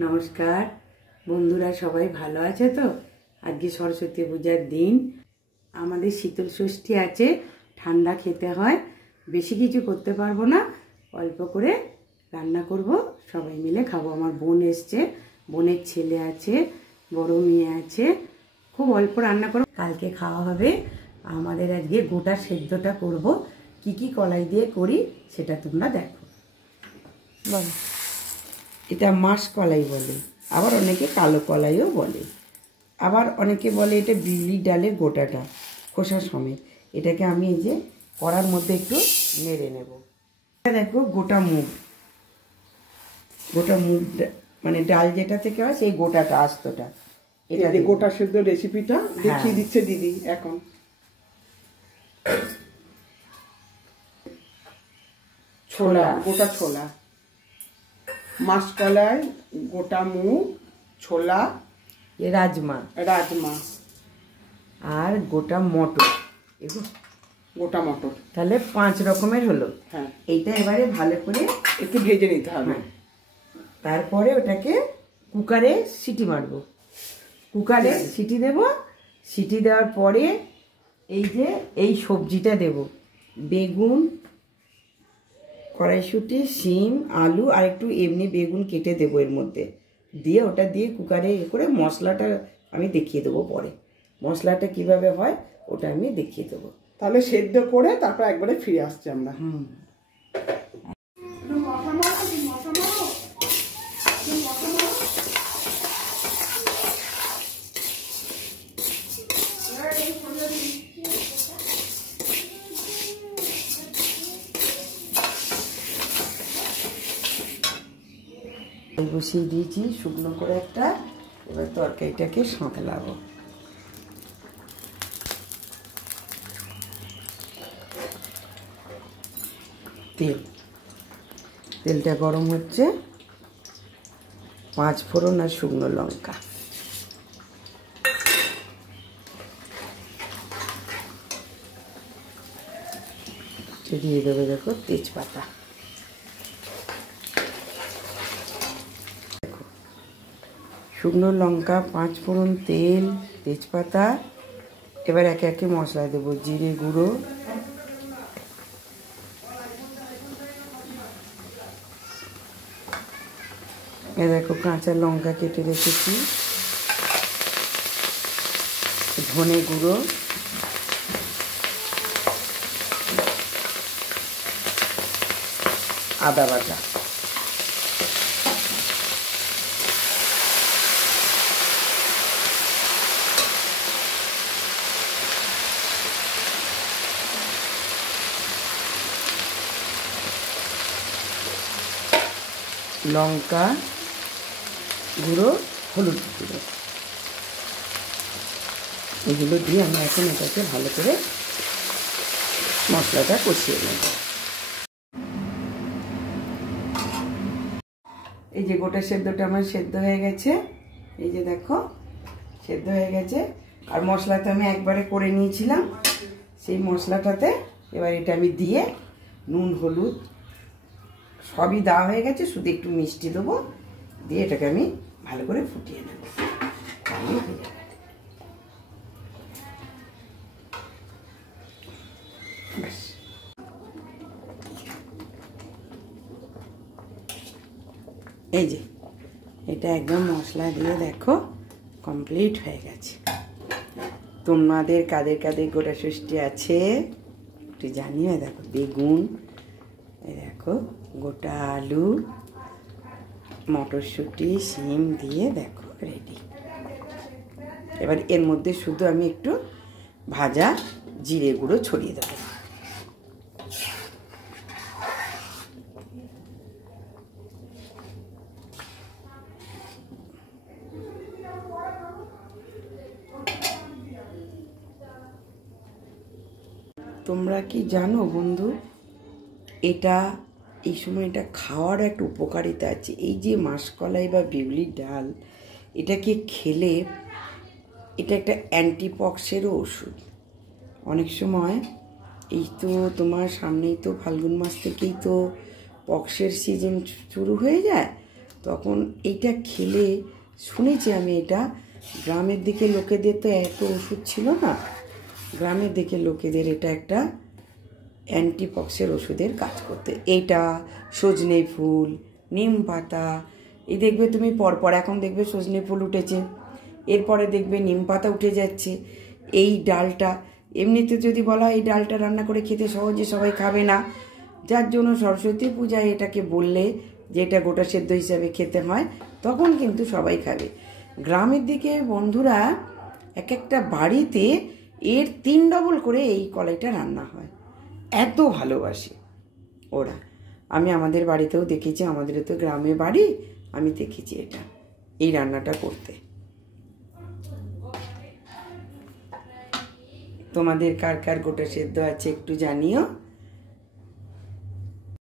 নমস্কার বন্ধুরা, সবাই ভালো আছে তো? আজকে সরস্বতী পূজার দিন, আমাদের শীতল ষষ্ঠী আছে, ঠান্ডা খেতে হয়, বেশি কিছু করতে পারবো না, অল্প করে রান্না করব, সবাই মিলে খাবো। আমার বোন এসছে, বোনের ছেলে আছে, বড় মেয়ে আছে, খুব অল্প রান্না করব, কালকে খাওয়া হবে। আমাদের আজকে গোটা সেদ্ধটা করব, কি কি কলাই দিয়ে করি সেটা তোমরা দেখো। বলো, এটা মাস কলাই বলে, আবার অনেকে কালো কলাইও বলে, আবার অনেকে বলে এটা বিউলি ডালের গোটাটা খোসা সমেত। এটাকে আমি এই যে কড়ার মধ্যে একটু নেড়ে নেব। দেখো গোটা মুগ মানে ডাল যেটা থেকে হয় সেই গোটাটা, আস্তটা, এটা গোটা সেদ্ধ রেসিপিটা দেখিয়ে দিচ্ছে দিদি এখন। ছোলা, গোটা ছোলা, মাসকলাই, গোটা মুগ, ছোলা, রাজমা আর গোটা মটর, গোটা মটর, তাহলে 5 রকমের হলো। হ্যাঁ, এইটা এবারে ভালো করে একটু ভেজে নিতে হবে। তারপরে ওটাকে কুকারে সিটি মারবো, কুকারে সিটি দেব। সিটি দেওয়ার পরে এই যে এই সবজিটা দেব, বেগুন, কড়াইশুঁটি, শিম, আলু আর একটু এমনি বেগুন কেটে দেবো এর মধ্যে দিয়ে, ওটা দিয়ে কুকারে করে মশলাটা আমি দেখিয়ে দেবো পরে। মশলাটা কিভাবে হয় ওটা আমি দেখিয়ে দেবো। তাহলে সেদ্ধ করে তারপর একবারে ফিরে আসছি আমরা। বসিয়ে দিয়েছি শুকনো করে একটা, এবার তরকারিটাকে সাঁতলাবো। তেলটা গরম হচ্ছে, 5 ফোড়ন আর শুকনো লঙ্কা, দিয়ে দেবে দেখো তেজপাতা, শুকনো লঙ্কা, 5 ফোড়ন, তেল, তেজপাতা। এবার একে একে মশলা দেবো, জিরে গুঁড়ো, এ দেখো কাঁচা লঙ্কা কেটে রেখেছি, ধনে গুঁড়ো, আদা বাটা, লঙ্কা গুঁড়ো, হলুদ গুঁড়ো, এগুলো দিয়ে আমরা এখন এটাকে ভালো করে মশলাটা কষিয়ে নেব। এই যে গোটা সেদ্ধটা আমার সেদ্ধ হয়ে গেছে, এই যে দেখো সেদ্ধ হয়ে গেছে। আর মশলাটা আমি একবারে করে নিয়েছিলাম, সেই মশলাটাতে এবার এটা আমি দিয়ে নুন হলুদ সবই দেওয়া হয়ে গেছে, শুধু একটু মিষ্টি দেবো, দিয়ে এটাকে আমি ভালো করে ফুটিয়ে নেব। এই যে এটা একদম মশলা দিয়ে দেখো কমপ্লিট হয়ে গেছে। তোমাদের কাদের কাদের গোটা ষষ্ঠী আছে একটু জানিও। দেখো বেগুন, এই দেখো গোটা আলু, মটরশুঁটি, শিম দিয়ে দেখো রেডি। এবার এর মধ্যে শুধু আমি একটু ভাজা জিরে গুঁড়ো ছড়িয়ে দেবো। তোমরা কি জানো বন্ধু, এটা এই সময় এটা খাওয়ার একটা উপকারিতা আছে। এই যে মাসকলাই বা বিউলির ডাল, এটাকে খেলে এটা একটা অ্যান্টিপক্সেরও ওষুধ। অনেক সময় এই তো তোমার সামনেই তো ফাল্গুন মাস থেকেই তো পক্সের সিজন শুরু হয়ে যায়, তখন এইটা খেলে শুনেছি আমি, এটা গ্রামের দিকে লোকেদের তো এত ওষুধ ছিল না, গ্রামের দিকে লোকেদের এটা একটা অ্যান্টিপক্সের ওষুধের কাজ করতে। এইটা সজনে ফুল, নিম পাতা, এই দেখবে তুমি পরপর এখন দেখবে সজনে ফুল উঠেছে, এরপরে দেখবে নিম পাতা উঠে যাচ্ছে। এই ডালটা এমনিতে যদি বলা হয় এই ডালটা রান্না করে খেতে সহজে সবাই খাবে না, যার জন্য সরস্বতী পূজায় এটাকে বললে যে এটা গোটা সেদ্ধ হিসাবে খেতে হয়, তখন কিন্তু সবাই খাবে। গ্রামের দিকে বন্ধুরা এক একটা বাড়িতে এর 3 ডবল করে এই কলাইটা রান্না হয়, এত ভালোবাসে ওরা। আমি আমাদের বাড়িতেও দেখেছি, আমাদেরও তো গ্রামে বাড়ি, আমি দেখেছি এটা এই রান্নাটা করতে। তোমাদের কার কার গোটা সেদ্ধ আছে একটু জানিও।